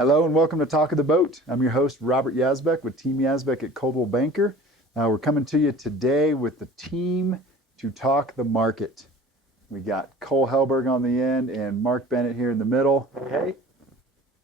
Hello and welcome to Talk of the Boat. I'm your host, Robert Yazbeck with Team Yazbeck at Coldwell Banker. We're coming to you today with the team to talk the market. We got Cole Helberg on the end and Marc Bennett here in the middle. Hey.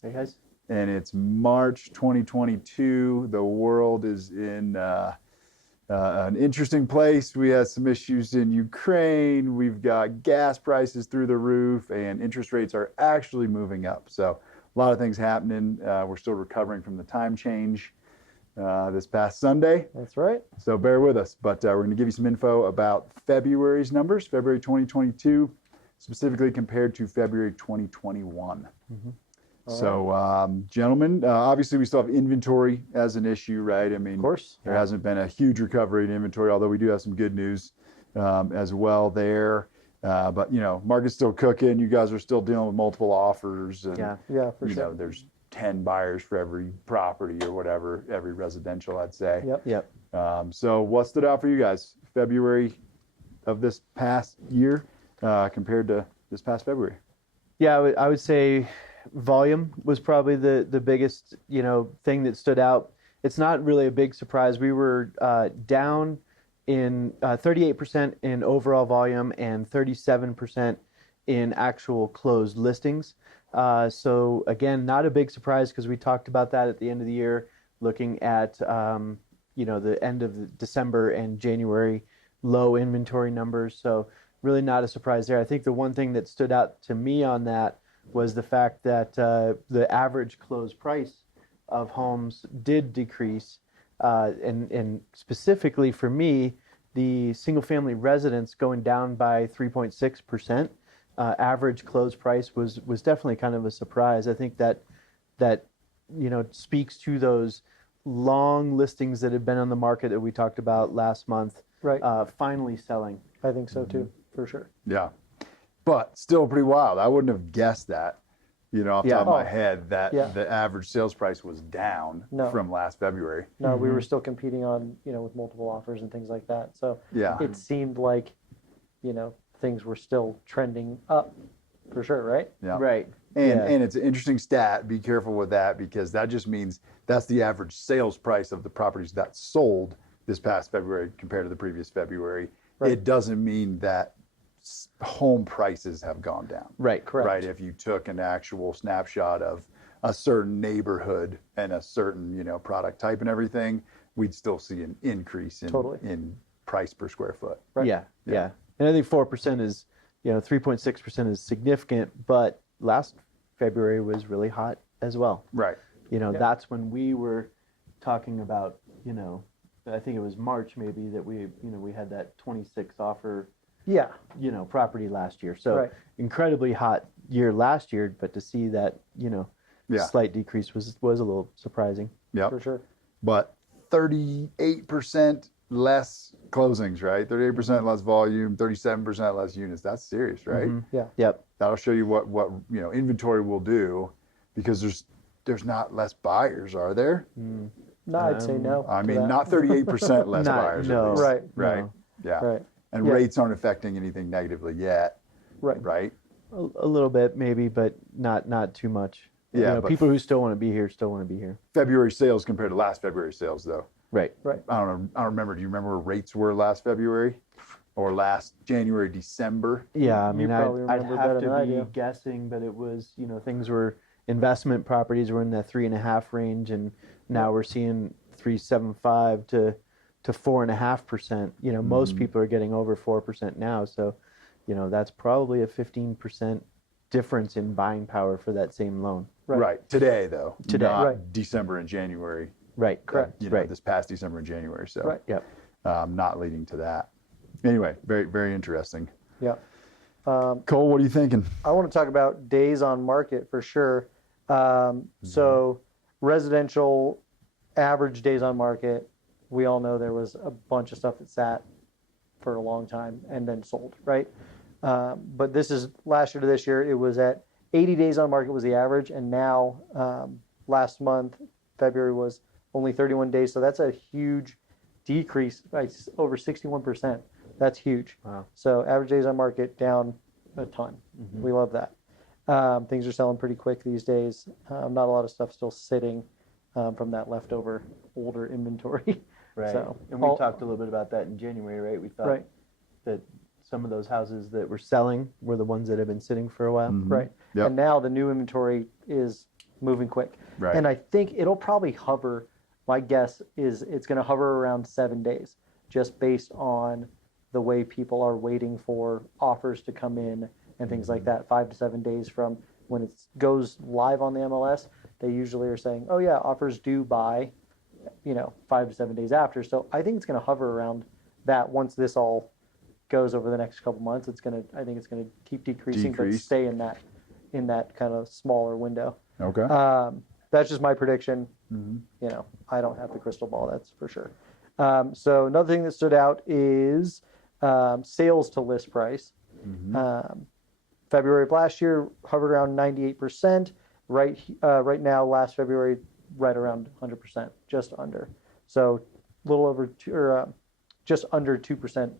Hey, guys. And it's March 2022. The world is in an interesting place. We had some issues in Ukraine. We've got gas prices through the roof and interest rates are actually moving up. So a lot of things happening. We're still recovering from the time change this past Sunday. That's right. So bear with us. But we're going to give you some info about February's numbers, February 2022, specifically compared to February 2021. Mm-hmm. So, gentlemen, obviously we still have inventory as an issue, right? I mean, of course. There hasn't been a huge recovery in inventory, although we do have some good news as well there. But, you know, market's still cooking. You guys are still dealing with multiple offers. And, for sure. You know, there's 10 buyers for every property or whatever, every residential, I'd say. Yep. So what stood out for you guys February of this past year compared to this past February? Yeah, I would say volume was probably the biggest, thing that stood out. It's not really a big surprise. We were down in 38% in overall volume and 37% in actual closed listings. So again, not a big surprise because we talked about that at the end of the year, looking at the end of December and January low inventory numbers. So really not a surprise there. I think the one thing that stood out to me on that was the fact that the average close price of homes did decrease. And specifically for me, the single-family residence going down by 3.6%. Average close price was definitely kind of a surprise. I think that speaks to those long listings that have been on the market that we talked about last month. Right. Finally selling. I think so too, for sure. Yeah. But still pretty wild. I wouldn't have guessed that, off the top of my head, that the average sales price was down from last February. No, we were still competing on, with multiple offers and things like that. So it seemed like, things were still trending up for sure, right? Yeah. Right. And it's an interesting stat. Be careful with that because that just means that's the average sales price of the properties that sold this past February compared to the previous February. Right. It doesn't mean that home prices have gone down. Right, correct. Right, if you took an actual snapshot of a certain neighborhood and a certain, product type and everything, we'd still see an increase in price per square foot. Right. Yeah. And I think 4% is, 3.6% is significant, but last February was really hot as well. Right. That's when we were talking about, I think it was March maybe that we had that 26 offer property last year. So incredibly hot year last year, but to see that, slight decrease was a little surprising. Yeah, for sure. But 38% less closings, right? 38% less volume, 37% less units. That's serious, right? Mm-hmm. Yeah. Yep. That'll show you what inventory will do because there's not less buyers, are there? No, I'd say no. I mean, not 38% less buyers. No. Right. No. Yeah. Right. And rates aren't affecting anything negatively yet. Right. A little bit maybe, but not too much. Yeah. People who still want to be here still want to be here. February sales compared to last February sales, though. Right. I don't remember. Do you remember where rates were last February or last January, December? Yeah. I mean, I'd have to be idea. guessing, but it was, things were investment properties were in that 3.5 range, and now we're seeing 3.75 to 4.5%. Most people are getting over 4% now, so that's probably a 15% difference in buying power for that same loan. Right. Today, though. Today. Not December and January. Right. Correct. This past December and January. So Yep. Not leading to that. Anyway, very, very interesting. Yeah. Cole, what are you thinking? I want to talk about days on market for sure. So residential average days on market, we all know there was a bunch of stuff that sat for a long time and then sold, right? But this is last year to this year, it was at 80 days on market was the average. And now last month, February, was only 31 days. So that's a huge decrease by over 61%. That's huge. Wow. So average days on market down a ton. We love that. Things are selling pretty quick these days. Not a lot of stuff still sitting from that leftover older inventory. Right. So, And we talked a little bit about that in January, right? We thought right. that some of those houses that were selling were the ones that have been sitting for a while. Right. Yep. And now the new inventory is moving quick. Right. And I think it'll probably hover, my guess is it's going to hover around 7 days, just based on the way people are waiting for offers to come in and things like that. 5 to 7 days from when it goes live on the MLS, they usually are saying, oh yeah, offers due by, 5 to 7 days after. So I think it's going to hover around that once this all goes over the next couple months. I think it's going to keep decreasing, but stay in that kind of smaller window. Okay. That's just my prediction. I don't have the crystal ball, that's for sure. So another thing that stood out is sales to list price. February of last year hovered around 98%. Right now, last February, right around 100%, just under. So a little over just under 2%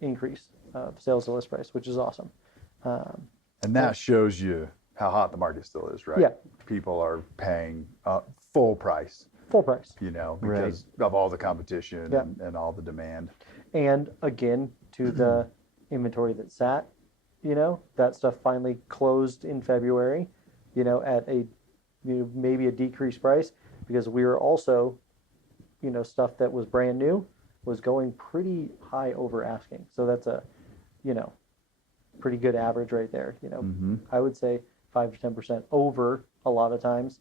increase of sales to list price, which is awesome. And that shows you how hot the market still is, right? Yeah. People are paying full price, Full price. because of all the competition Yeah. and all the demand. And again, to the inventory that sat, that stuff finally closed in February, at a maybe a decreased price, because we were also, stuff that was brand new was going pretty high over asking. So that's a, pretty good average right there. I would say 5 to 10% over a lot of times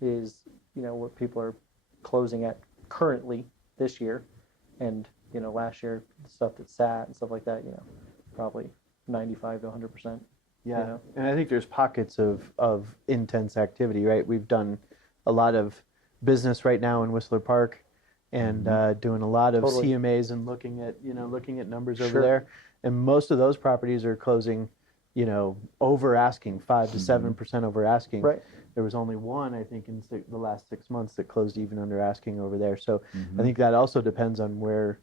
is, what people are closing at currently this year. And, last year, the stuff that sat and stuff like that, probably 95 to 100%. Yeah, and I think there's pockets of intense activity, right? We've done a lot of business right now in Whistler Park, and doing a lot of CMAs and looking at numbers over there. And most of those properties are closing, over asking, 5 to 7% over asking. Right. There was only one, I think, in the last 6 months that closed even under asking over there. So I think that also depends on where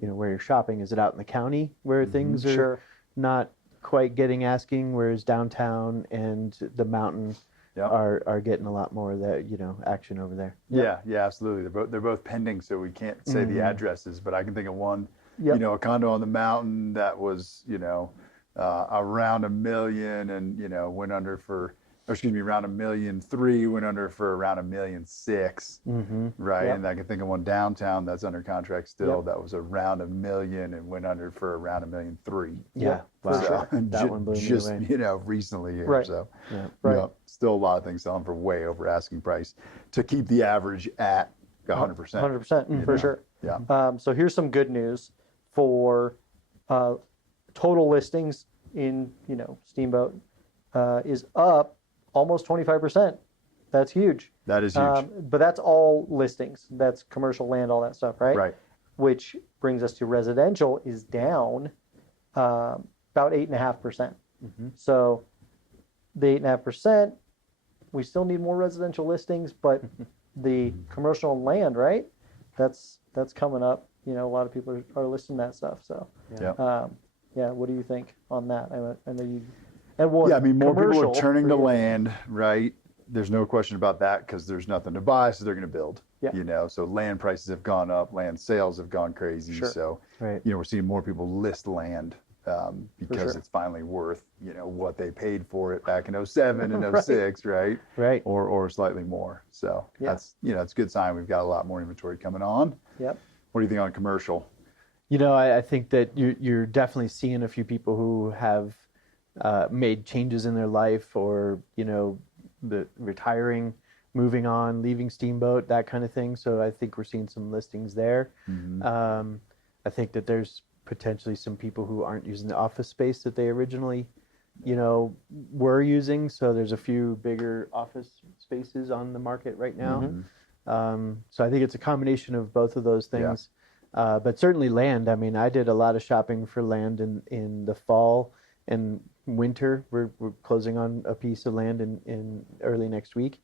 you're shopping. Is it out in the county where things are not quite getting asking, whereas downtown and the mountain are getting a lot more of that action over there? Yeah, absolutely. They're both pending, so we can't say the addresses, but I can think of one, a condo on the mountain that was, around $1 million and, went under for, around $1.3 million, went under for around $1.6 million, right? Yep. And I can think of one downtown that's under contract still that was around $1 million and went under for around $1.3 million. Yeah, for sure. That one blew me just away. recently here. Right. So Right. still a lot of things selling for way over asking price to keep the average at 100%. 100%, for sure. Yeah. So here's some good news for total listings in, Steamboat is up almost 25%. That's huge. That is huge. But that's all listings. That's commercial land, all that stuff, right? Right. Which brings us to residential is down about 8.5%. So the 8.5%, we still need more residential listings, but the commercial land, right? That's coming up. A lot of people are listing that stuff. So what do you think on that? I know you. And More people are turning to you. land, right? There's no question about that because there's nothing to buy, so they're going to build. Yeah. So land prices have gone up, land sales have gone crazy. Sure. So, we're seeing more people list land because it's finally worth, what they paid for it back in 07 and 06, right? Right. Or slightly more. So that's, it's a good sign. We've got a lot more inventory coming on. Yep. What do you think on commercial? I think that you're definitely seeing a few people who have made changes in their life, or the retiring, moving on, leaving Steamboat, that kind of thing. So I think we're seeing some listings there. I think that there's potentially some people who aren't using the office space that they originally were using. So there's a few bigger office spaces on the market right now. So I think it's a combination of both of those things. But certainly land. I mean, I did a lot of shopping for land in the fall and winter. We're closing on a piece of land in early next week.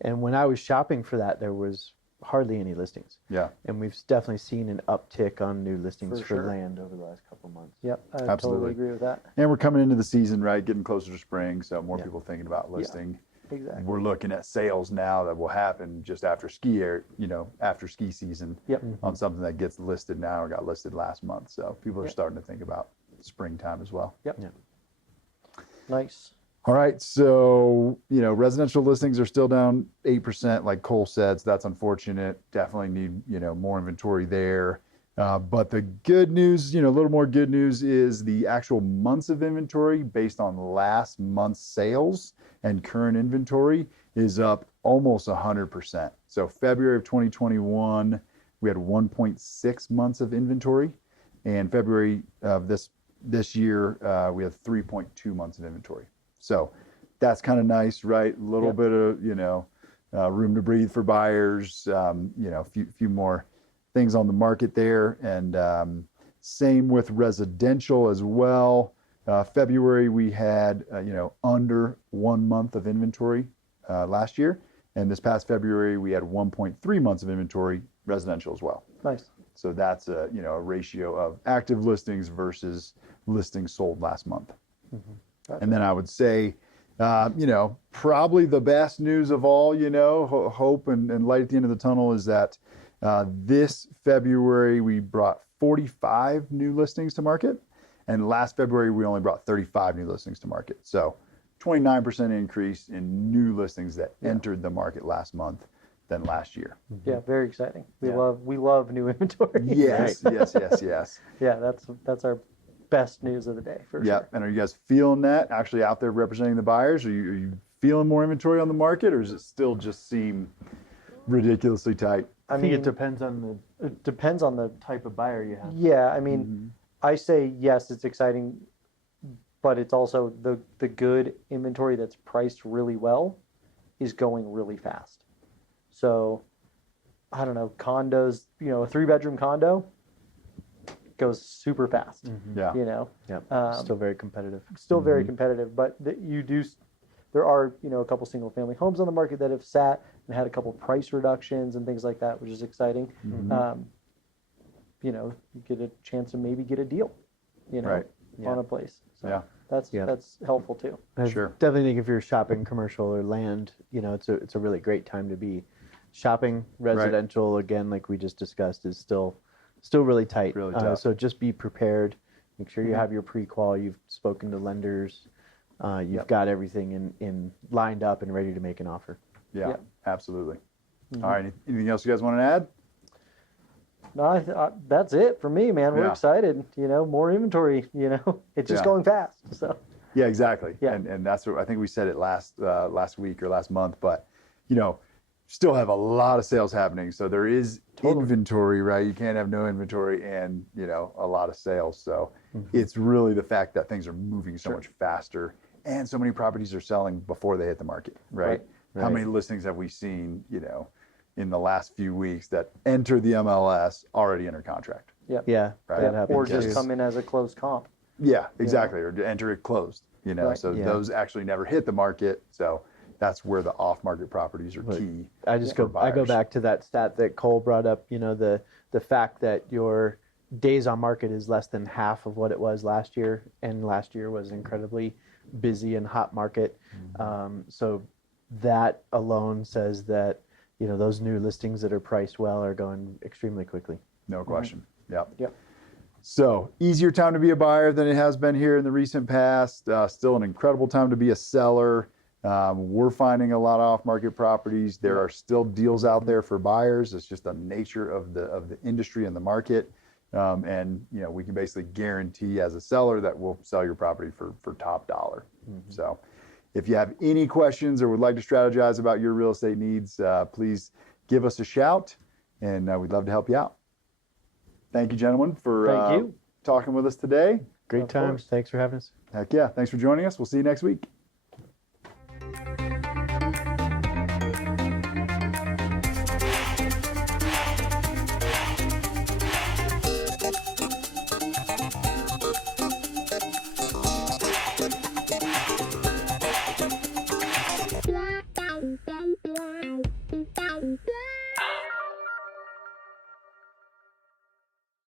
And when I was shopping for that, there was hardly any listings. Yeah. And we've definitely seen an uptick on new listings For for sure. land over the last couple of months. Yep, I Absolutely. totally agree with that. And we're coming into the season, right? Getting closer to spring, so more Yeah. people thinking about listing. Exactly. We're looking at sales now that will happen just after after ski season Yep. on something that gets listed now or got listed last month. So people are Yep. starting to think about springtime as well. Yep. Yeah. Nice. All right, so residential listings are still down 8%, like Cole said. So that's unfortunate. Definitely need more inventory there. But the good news, a little more good news, is the actual months of inventory based on last month's sales and current inventory is up almost 100%. So February of 2021, we had 1.6 months of inventory, and February of this year, we have 3.2 months of inventory. So that's kind of nice, right? A little Yep. bit of, room to breathe for buyers, a few more things on the market there. And same with residential as well. February, we had, under 1 month of inventory last year. And this past February, we had 1.3 months of inventory residential as well. Nice. So that's a ratio of active listings versus listings sold last month. Gotcha. And then I would say, probably the best news of all, hope and light at the end of the tunnel is that this February we brought 45 new listings to market, and last February we only brought 35 new listings to market. So 29% increase in new listings that entered the market last month than last year. Yeah, very exciting. We Yeah. love new inventory. Yes, yes. Yeah, that's our best news of the day for Yeah. sure. And are you guys feeling that actually out there representing the buyers? Are you feeling more inventory on the market, or does it still just seem ridiculously tight? I think it depends on It depends on the. type of buyer you have. Yeah, I mean, I say yes, it's exciting, but it's also the good inventory that's priced really well is going really fast. So, I don't know, condos, a 3-bedroom condo goes super fast. Yeah. Yeah. Still very competitive. Still very competitive, but there are a couple single family homes on the market that have sat and had a couple price reductions and things like that, which is exciting. You get a chance to maybe get a deal, Right. on a place. So Yeah. that's helpful too. I Sure. definitely think if you're shopping commercial or land, it's a really great time to be shopping. Residential, again, like we just discussed, is still really tight. Really tough. So just be prepared. Make sure you have your pre-qual. You've spoken to lenders. You've got everything in lined up and ready to make an offer. Yeah. Yep. Absolutely. All right. Anything else you guys want to add? No, that's it for me, man. We're Yeah. excited. More inventory. It's just Yeah. going fast. So Yeah, exactly. Yeah. And that's what I think we said it last week or last month, but still have a lot of sales happening. So there is inventory, right? You can't have no inventory and, a lot of sales. So it's really the fact that things are moving so much faster and so many properties are selling before they hit the market, right? How Right. many listings have we seen, in the last few weeks that enter the MLS already under contract? yeah. Yeah, Right. that happens Or just too. come in as a closed comp. Yeah, exactly. Or to enter it closed, Right. so Yeah. those actually never hit the market. So that's where the off-market properties are key. I just for I go buyers. back to that stat that Cole brought up. The fact that your days on market is less than half of what it was last year, and last year was incredibly busy and hot market. So that alone says that those new listings that are priced well are going extremely quickly. No question. Yep. Yep. So easier time to be a buyer than it has been here in the recent past. Still an incredible time to be a seller. We're finding a lot of off-market properties. There are still deals out there for buyers. It's just the nature of the industry and the market. And we can basically guarantee as a seller that we'll sell your property for top dollar. So if you have any questions or would like to strategize about your real estate needs, please give us a shout, and we'd love to help you out. Thank you, gentlemen, for Thank you. talking with us today. Great Of time. course. Thanks for having us. Heck yeah. Thanks for joining us. We'll see you next week.